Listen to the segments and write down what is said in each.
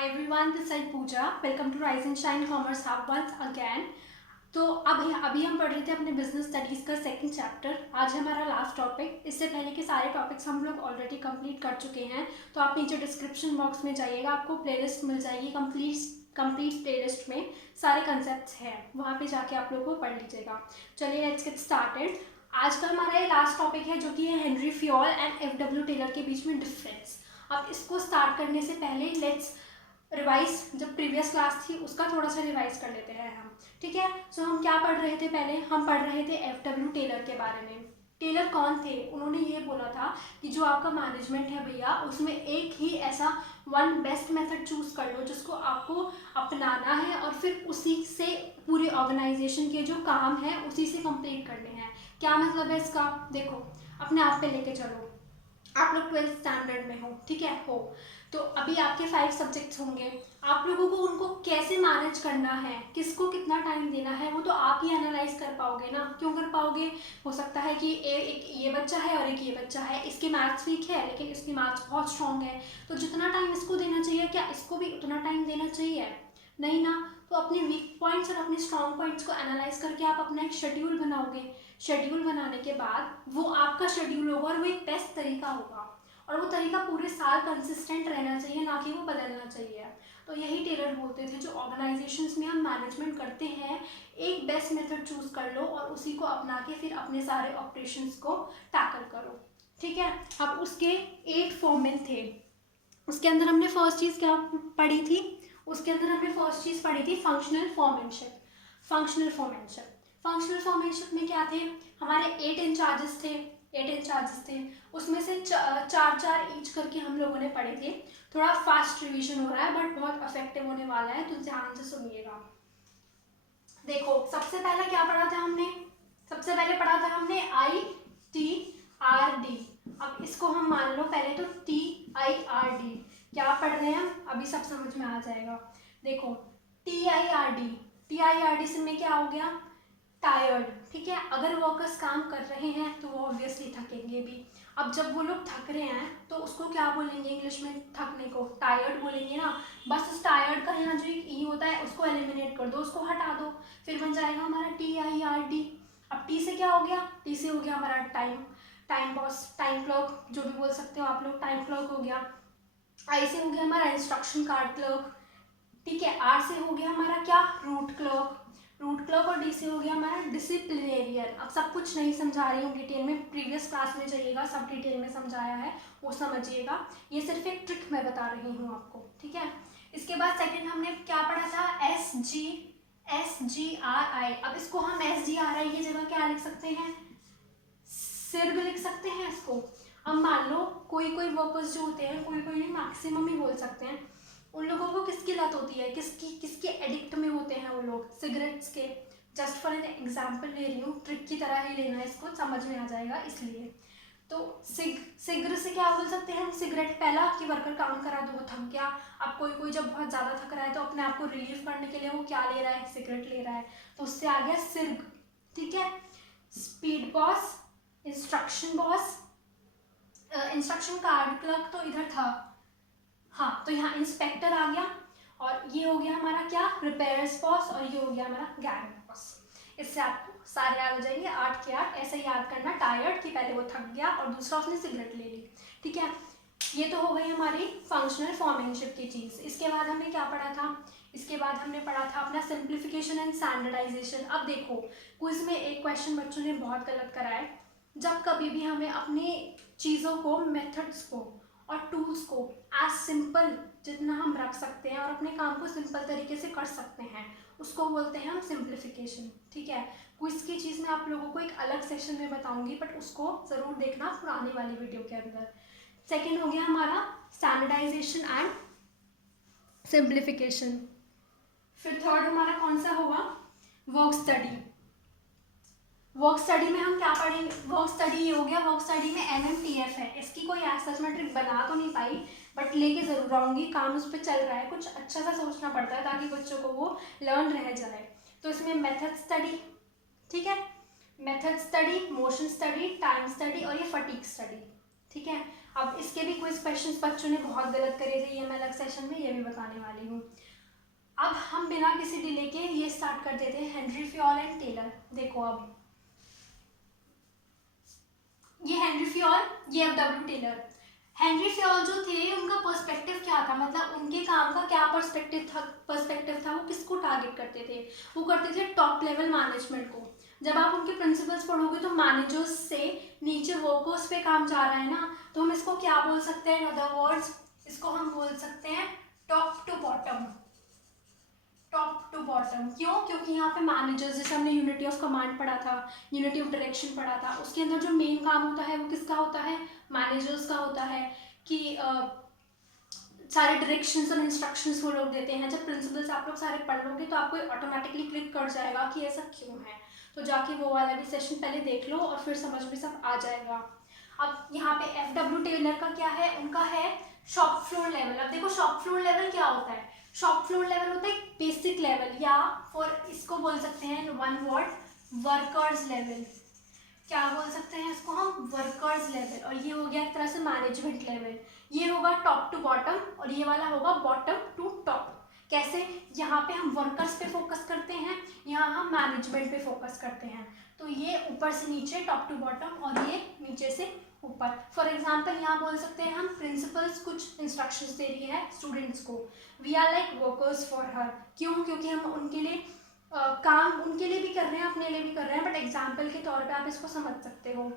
Hi everyone, this is Pooja. Welcome to Rise and Shine Commerce Hub once again. तो अभी हम पढ़ रहे थे अपने बिजनेस स्टडीज़ का सेकंड चैप्टर। आज हमारा लास्ट टॉपिक। इससे पहले के सारे टॉपिक्स हम लोग ऑलरेडी कंप्लीट कर चुके हैं। तो आप नीचे डिस्क्रिप्शन बॉक्स में जाइएगा, आपको प्लेलिस्ट मिल जाएगी। कंप्लीट प्लेलिस्ट में सारे कंसेप्ट्स हैं, वहाँ पे जाके आप लोग को पढ़ लीजिएगा। चलिए लेट्स गेट स्टार्टेड। आज का हमारा ये लास्ट टॉपिक है जो कि है Henry Fayol and F W. Taylor के बीच में डिफरेंस। अब इसको स्टार्ट करने से पहले लेट्स रिवाइज, जब प्रीवियस क्लास थी उसका थोड़ा सा रिवाइज कर लेते हैं हम। ठीक है, सो हम क्या पढ़ रहे थे? पहले हम पढ़ रहे थे एफ.डब्ल्यू. टेलर के बारे में। टेलर कौन थे? उन्होंने ये बोला था कि जो आपका मैनेजमेंट है भैया, उसमें एक ही ऐसा वन बेस्ट मेथड चूज कर लो जिसको आपको अपनाना है और फिर उसी से पूरे ऑर्गेनाइजेशन के जो काम है उसी से कंप्लीट करने हैं। क्या मतलब है इसका? देखो, अपने आप पे लेके चलो। आप लोग 12th स्टैंडर्ड में हो, ठीक है हो, तो अभी आपके 5 सब्जेक्ट्स होंगे। आप लोगों को उनको कैसे मैनेज करना है, किसको कितना टाइम देना है, वो तो आप ही एनालाइज कर पाओगे ना। क्यों कर पाओगे? हो सकता है कि एक ये बच्चा है और एक ये बच्चा है, इसके मैथ्स वीक है लेकिन इसकी मैथ्स बहुत स्ट्रॉन्ग है, तो जितना टाइम इसको देना चाहिए क्या इसको भी उतना टाइम देना चाहिए? नहीं ना। तो अपने वीक पॉइंट्स और अपने स्ट्रॉन्ग पॉइंट्स को एनालाइज करके आप अपना एक शेड्यूल बनाओगे। शेड्यूल बनाने के बाद वो आपका शेड्यूल होगा और वो एक बेस्ट तरीका होगा, और वो तरीका पूरे साल कंसिस्टेंट रहना चाहिए, ना कि वो बदलना चाहिए। तो यही टेलर बोलते थे, जो ऑर्गेनाइजेशंस में हम मैनेजमेंट करते हैं, एक बेस्ट मेथड चूज कर लो और उसी को अपना के फिर अपने सारे ऑपरेशंस को टैकल करो। ठीक है, अब उसके 8 फॉर्मेट थे। उसके अंदर हमने फर्स्ट चीज़ क्या पढ़ी थी? उसके अंदर हमने फर्स्ट चीज़ पढ़ी थी फंक्शनल फॉर्मेनशिप। फंक्शनल फॉर्मेनशिप में क्या थे? हमारे 8 इंचार्जेस थे। उसमें से चार ईच करके हम लोगों ने पढ़े थे। थोड़ा फास्ट रिवीजन हो रहा है बट बहुत इफेक्टिव होने वाला है, तो ध्यान से सुनिएगा। देखो, सबसे पहले क्या पढ़ा था हमने? सबसे पहले पढ़ा था हमने ITRD। अब इसको हम मान लो पहले तो TIRD। क्या पढ़ रहे हैं हम? अभी सब समझ में आ जाएगा। देखो, TIRD से में क्या हो गया? टायर्ड। ठीक है, अगर वर्कर्स काम कर रहे हैं तो वो ऑब्वियसली थकेंगे भी। अब जब वो लोग थक रहे हैं तो उसको क्या बोलेंगे इंग्लिश में? थकने को टायर्ड बोलेंगे ना। बस उस टायर्ड का यहाँ जो एक ई होता है उसको एलिमिनेट कर दो, उसको हटा दो, फिर बन जाएगा हमारा TIRD। अब टी से क्या हो गया? टी से हो गया हमारा टाइम बॉस, टाइम क्लॉक, जो भी बोल सकते हो आप लोग, टाइम क्लॉक हो गया। आई से हो गया हमारा इंस्ट्रक्शन कार्ड क्लॉक। ठीक है, आर से हो गया हमारा क्या? Root clock. और डी से हो गया हमारा डिसिप्लिनेरियन। अब सब कुछ नहीं समझा रही हूँ डिटेल में, प्रीवियस क्लास में जाइएगा, सब डिटेल में समझाया है, वो समझिएगा। ये सिर्फ एक ट्रिक मैं बता रही हूँ आपको। ठीक है, इसके बाद सेकंड हमने क्या पढ़ा था? SGRI। अब इसको हम SGRI की जगह क्या लिख सकते हैं? सिर भी लिख सकते हैं इसको। अब मान लो कोई वर्कर्स जो होते हैं, कोई नहीं, मैक्सिमम ही बोल सकते हैं, उन लोगों को किसकी लत होती है, किसके एडिक्ट में होते हैं वो लोग? सिगरेट्स के। जस्ट फॉर एन एग्जाम्पल ले रही हूँ, ट्रिक की तरह ही लेना है इसको, समझ में आ जाएगा इसलिए। तो सिगर से क्या बोल सकते हैं हम? सिगरेट। पहला कि वर्कर काम करा तो वो थक गया। अब कोई जब बहुत ज़्यादा थक रहा है तो अपने आप को रिलीव करने के लिए वो क्या ले रहा है? सिगरेट ले रहा है, तो उससे आ गया सिर्ग। ठीक है, speed boss, instruction boss, instruction card clerk तो इधर था, हाँ, तो यहाँ इंस्पेक्टर आ गया, और ये हो गया हमारा क्या? रिपेयर्स बॉस, और ये हो गया हमारा गैरेज बॉस। इससे आपको सारे याद हो जाएंगे, 8 के 8 ऐसे याद करना। टायर्ड कि पहले वो थक गया और दूसरा उसने सिगरेट ले ली। ठीक है, ये तो हो गई हमारी फंक्शनल फॉर्मेनशिप की चीज़। इसके बाद हमने क्या पढ़ा था? इसके बाद हमने पढ़ा था अपना सिंप्लीफिकेशन एंड स्टैंडर्डाइजेशन। अब देखो, क्विज में एक क्वेश्चन बच्चों ने बहुत गलत करा है। जब कभी भी हमें अपनी चीज़ों को, मेथड्स को और टूल्स को एज सिंपल जितना हम रख सकते हैं और अपने काम को सिंपल तरीके से कर सकते हैं, उसको बोलते हैं हम सिंप्लीफिकेशन। ठीक है, क्विज की चीज़ मैं आप लोगों को एक अलग सेशन में बताऊंगी, बट उसको ज़रूर देखना पुराने वाली वीडियो के अंदर। सेकेंड हो गया हमारा स्टैंडर्डाइजेशन एंड सिंप्लीफिकेशन। फिर थर्ड हमारा कौन सा होगा? Work study. वर्क स्टडी में हम क्या पढ़ेंगे? वर्क स्टडी ये हो गया, वर्क स्टडी में MMTF है। इसकी कोई सच में ट्रिक बना तो नहीं पाई, बट लेके जरूर आऊंगी, काम उस पर चल रहा है, कुछ अच्छा सा सोचना पड़ता है ताकि बच्चों को वो लर्न रह जाए। तो इसमें मेथड स्टडी, ठीक है, method study, motion study, time study और ये फटीग स्टडी। ठीक है, अब इसके भी क्विज क्वेश्चंस बच्चों ने बहुत गलत करे थे, ये मैं अलग सेशन में ये भी बताने वाली हूँ। अब हम बिना किसी डिले के ये स्टार्ट कर देते हैं, हेनरी फ्योल एंड टेलर। देखो अब ये हेनरी फ्योल, ये FW टेलर। हेनरी फ्योल जो थे उनका पर्सपेक्टिव क्या था, मतलब उनके काम का क्या पर्सपेक्टिव था, वो किसको टारगेट करते थे, वो करते थे टॉप लेवल मैनेजमेंट को। जब आप उनके प्रिंसिपल्स पढ़ोगे तो मैनेजर्स से नीचे वर्कर्स पे काम जा रहा है ना, तो हम इसको क्या बोल सकते हैं, इन अदर वर्ड्स इसको हम बोल सकते हैं top to bottom. Top to bottom क्यों, क्योंकि यहाँ पे मैनेजर्स, जैसे हमने यूनिटी ऑफ कमांड पढ़ा था, यूनिटी ऑफ डायरेक्शन पढ़ा था, उसके अंदर जो मेन काम होता है वो किसका होता है, मैनेजर्स का होता है, कि सारे डायरेक्शंस और इंस्ट्रक्शंस वो लोग देते हैं। जब प्रिंसिपल्स आप लोग सारे पढ़ लोगे तो आपको ऑटोमेटिकली क्लिक कर जाएगा कि ऐसा क्यों है, तो जाके वो वाला भी सेशन पहले देख लो और फिर समझ में सब आ जाएगा। अब यहाँ पे FW टेलर का क्या है, उनका है शॉप फ्लोर लेवल। अब देखो शॉप फ्लोर लेवल क्या होता है, शॉप फ्लोर लेवल होता है बेसिक लेवल, या फॉर इसको बोल सकते हैं वन वर्ड वर्कर्स लेवल। क्या बोल सकते हैं इसको हम, वर्कर्स लेवल। और ये हो गया एक तरह से मैनेजमेंट लेवल। ये होगा टॉप टू बॉटम और ये वाला होगा बॉटम टू टॉप। कैसे, यहाँ पे हम वर्कर्स पे फोकस करते हैं, यहाँ हम मैनेजमेंट पे फोकस करते हैं। तो ये ऊपर से नीचे टॉप टू बॉटम और ये नीचे से ऊपर। फॉर एग्जाम्पल यहाँ बोल सकते हैं हम प्रिंसिपल्स कुछ इंस्ट्रक्शंस दे रही है स्टूडेंट्स को, we are like workers for her. क्यों, क्योंकि हम उनके लिए काम उनके लिए भी कर रहे हैं, अपने लिए भी कर रहे हैं, बट एग्जाम्पल के तौर पे आप इसको समझ सकते हो।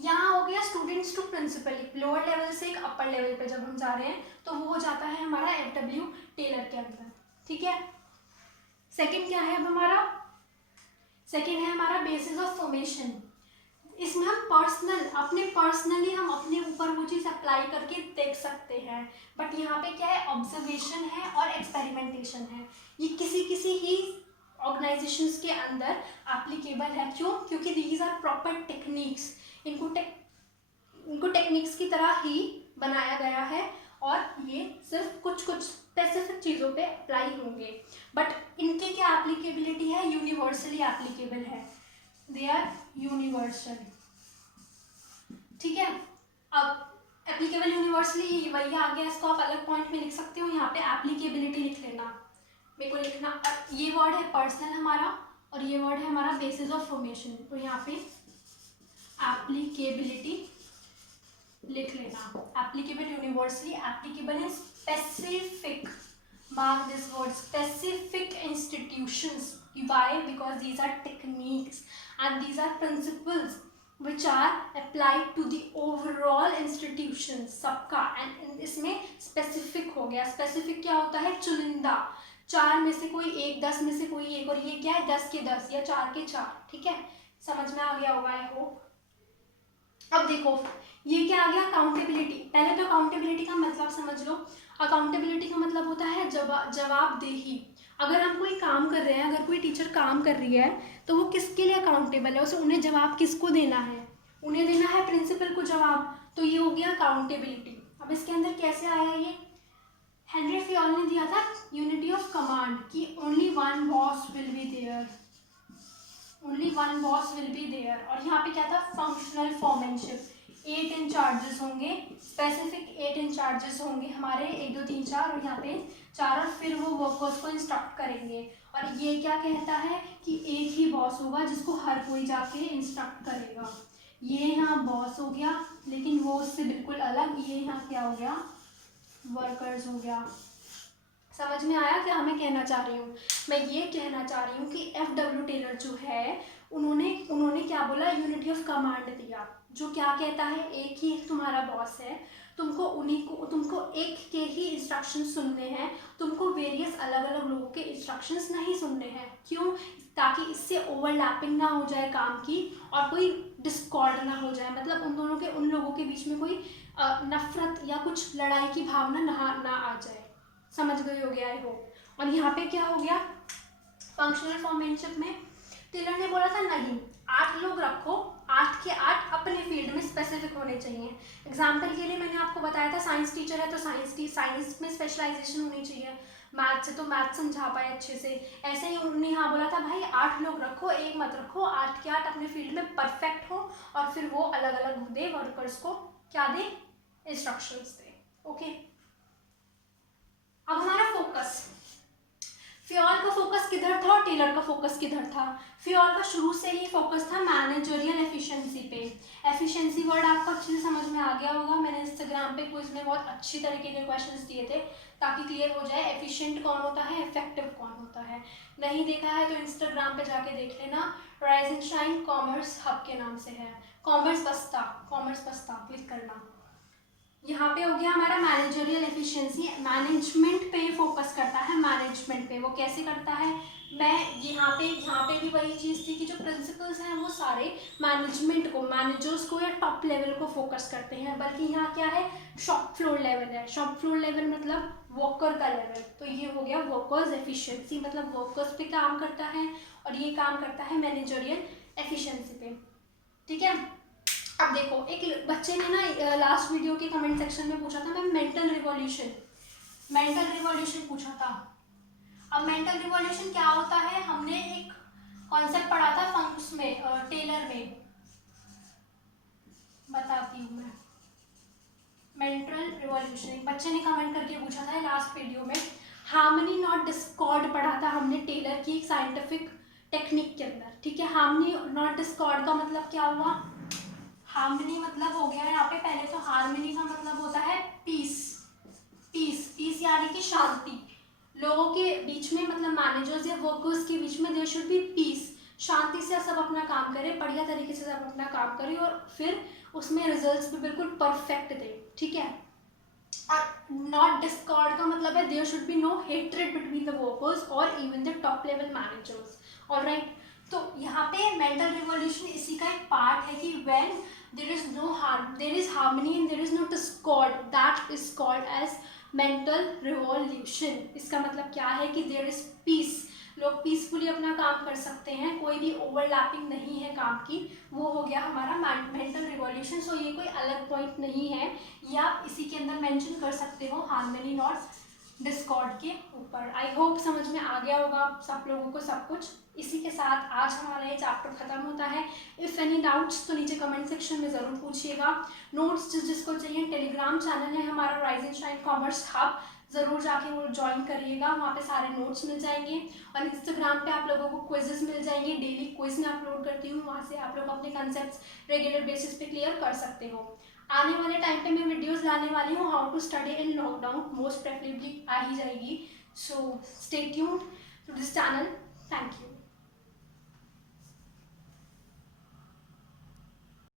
यहाँ हो गया students to principal, lower level से एक अपर लेवल पे जब हम जा रहे हैं तो वो हो जाता है हमारा FW टेलर के अंदर। ठीक है, सेकंड क्या है अब हमारा, सेकंड है हमारा बेसिस ऑफ फॉर्मेशन। इसमें हम पर्सनली हम अपने ऊपर वो चीज़ अप्लाई करके देख सकते हैं, बट यहाँ पे क्या है, ऑब्जर्वेशन है और एक्सपेरिमेंटेशन है। ये किसी किसी ही ऑर्गेनाइजेशंस के अंदर एप्लीकेबल है। क्यों, क्योंकि दीज आर प्रॉपर टेक्निक्स, इनको टेक्निक्स की तरह ही बनाया गया है और ये सिर्फ कुछ स्पेसिफिक चीज़ों पे अप्लाई होंगे, बट इनकी क्या एप्लीकेबिलिटी है, यूनिवर्सली एप्लीकेबल है, दे आर यूनिवर्सल। ठीक है, अब एप्लीकेबल यूनिवर्सली वही आ गया, इसको आप अलग पॉइंट में लिख सकते हो, यहाँ पे एप्लीकेबिलिटी लिख लेना, मेरे को लिखना। ये वर्ड है पर्सनल हमारा और ये वर्ड है हमारा बेसिस ऑफ फॉर्मेशन, तो यहाँ पे एप्लीकेबिलिटी लिख लेना। Applicable universally, applicable in specific, mark this word, specific institutions. Why? Because these are techniques and these are principles which are applied to the overall institutions सबका। and इसमें specific हो गया, specific क्या होता है, चुनिंदा, 4 में से कोई एक, 10 में से कोई एक, और ये क्या है 10 के 10 या 4 के 4। ठीक है, समझ में आ गया होगा आई होप। अब देखो ये क्या आ गया, अकाउंटेबिलिटी। पहले तो अकाउंटेबिलिटी का मतलब समझ लो। अकाउंटेबिलिटी का मतलब होता है जवाबदेही। अगर हम कोई काम कर रहे हैं, अगर कोई टीचर काम कर रही है तो वो किसके लिए अकाउंटेबल है, उसे उन्हें जवाब किसको देना है, उन्हें देना है प्रिंसिपल को जवाब, तो ये हो गया अकाउंटेबिलिटी। अब इसके अंदर कैसे आया ये, हेनरी फ्योल ने दिया था यूनिटी ऑफ कमांड कि only one boss will be there, only one boss will be there. और यहाँ पे क्या था, फंक्शनल फॉर्मेनशिप, 8 इंचार्जेस होंगे, स्पेसिफिक 8 इंचार्जेस होंगे हमारे, 1 2 3 4, और यहाँ पे 4, और फिर वो वर्कर्स को इंस्ट्रक्ट करेंगे। और ये क्या कहता है कि एक ही बॉस होगा जिसको हर कोई जाके इंस्ट्रक्ट करेगा। ये यहाँ बॉस हो गया, लेकिन वो उससे बिल्कुल अलग, ये यहाँ क्या हो गया, वर्कर्स हो गया। समझ में आया क्या मैं कहना चाह रही हूँ, मैं ये कहना चाह रही हूँ कि FW टेलर जो है उन्होंने क्या बोला, यूनिटी ऑफ कमांड दिया, जो क्या कहता है, एक ही तुम्हारा बॉस है, तुमको एक के ही इंस्ट्रक्शन सुनने हैं, तुमको वेरियस अलग अलग लोगों के इंस्ट्रक्शंस नहीं सुनने हैं। क्यों, ताकि इससे ओवरलैपिंग ना हो जाए काम की और कोई डिस्कॉर्ड ना हो जाए, मतलब उन लोगों के बीच में कोई नफरत या कुछ लड़ाई की भावना ना आ जाए। समझ गई हो गया आई होप। और यहाँ पे क्या हो गया, फंक्शनल फॉर्मेनशिप में टेलर ने बोला था नहीं, 8 लोग रखो, 8 के 8 अपने फील्ड में स्पेसिफिक होने चाहिए। एग्जाम्पल के लिए मैंने आपको बताया था साइंस टीचर है तो साइंस में स्पेशलाइजेशन होनी चाहिए, मैथ से तो मैथ समझा पाए अच्छे से। ऐसे ही उन्होंने यहाँ बोला था भाई 8 लोग रखो, एक मत रखो, 8 के 8 अपने फील्ड में परफेक्ट हो और फिर वो अलग अलग दे, वर्कर्स को क्या दे, इंस्ट्रक्शंस थे। ओके, अब हमारा फोकस, फ्योल का फोकस किधर था और टेलर का फोकस किधर था? फ्योल का शुरू से ही फोकस था मैनेजरियल एफिशिएंसी पे। एफिशिएंसी वर्ड आपको अच्छे से समझ में आ गया होगा, मैंने इंस्टाग्राम पे क्विज में बहुत अच्छी तरीके के क्वेश्चंस दिए थे ताकि क्लियर हो जाए एफिशिएंट कौन होता है, इफेक्टिव कौन होता है। नहीं देखा है तो इंस्टाग्राम पे जाके देख लेना, rise and shine commerce hub के नाम से है, कॉमर्स बस्ता क्लिक करना। यहाँ पे हो गया हमारा मैनेजरियल एफिशिएंसी, मैनेजमेंट पे फोकस करता है, मैनेजमेंट पे। वो कैसे करता है, मैं यहाँ पे भी वही चीज़ थी कि जो प्रिंसिपल्स हैं वो सारे मैनेजमेंट को, मैनेजर्स को या टॉप लेवल को फोकस करते हैं, बल्कि यहाँ क्या है, शॉप फ्लोर लेवल है। शॉप फ्लोर लेवल मतलब वर्कर का लेवल, तो ये हो गया वर्कर्स एफिशिएंसी, मतलब वर्कर्स पे काम करता है और ये काम करता है मैनेजरियल एफिशिएंसी पे। ठीक है, अब देखो, एक बच्चे ने ना लास्ट वीडियो के कमेंट सेक्शन में पूछा था मैम मेंटल रिवॉल्यूशन पूछा था। अब मेंटल रिवॉल्यूशन क्या होता है, हमने एक कॉन्सेप्ट पढ़ा था फंक्स में, टेलर में, बताती हूँ मैं। मेंटल रिवॉल्यूशन एक बच्चे ने कमेंट करके पूछा था लास्ट वीडियो में। हार्मनी नॉट डिस्कॉर्ड पढ़ा था हमने टेलर की एक साइंटिफिक टेक्निक के अंदर। ठीक है, हार्मनी नॉट डिस्कॉर्ड का मतलब क्या हुआ, हार्मनी मतलब हो गया यहाँ पे, पहले तो हार्मनी का मतलब होता है पीस, पीस यानी कि शांति। लोगों के बीच में, मतलब मैनेजर्स या वर्कर्स के बीच में देयर शुड बी पीस, शांति से सब अपना काम करें, बढ़िया तरीके से सब अपना काम करें और फिर उसमें रिजल्ट्स भी बिल्कुल परफेक्ट दें। ठीक है, और नॉट डिस्कॉर्ड का मतलब है there should be no hatred between the workers और even the top level managers. Alright, तो यहाँ पे मेंटल रिवॉल्यूशन इसी का एक पार्ट है कि when there is no there is harmony and there is no discord, that is called as mental revolution। इसका मतलब क्या है कि there is peace, लोग पीसफुली अपना काम कर सकते हैं, कोई भी ओवरलैपिंग नहीं है काम की, वो हो गया हमारा मेंटल रिवॉल्यूशन। सो ये कोई अलग पॉइंट नहीं है, या आप इसी के अंदर मेंशन कर सकते हो हार्मनी नॉट डिस्कॉर्ड के ऊपर। आई होप समझ में आ गया होगा सब लोगों को सब कुछ। इसी के साथ आज हमारा ये चैप्टर खत्म होता है। इफ़ एनी डाउट्स तो नीचे कमेंट सेक्शन में ज़रूर पूछिएगा। नोट्स जिसको चाहिए, टेलीग्राम चैनल है हमारा rise and shine commerce hub, ज़रूर जाके वो ज्वाइन करिएगा, वहाँ पे सारे नोट्स मिल जाएंगे। और इंस्टाग्राम पे आप लोगों को क्विजेस मिल जाएंगे, डेली क्विज मैं अपलोड करती हूँ, वहाँ से आप लोग अपने कंसेप्ट्स रेगुलर बेसिस पे क्लियर कर सकते हो। आने वाले टाइम पे मैं वीडियोस लाने वाली हूँ how to study in lockdown, most preferably आ ही जाएगी। So stay tuned to this channel. Thank you.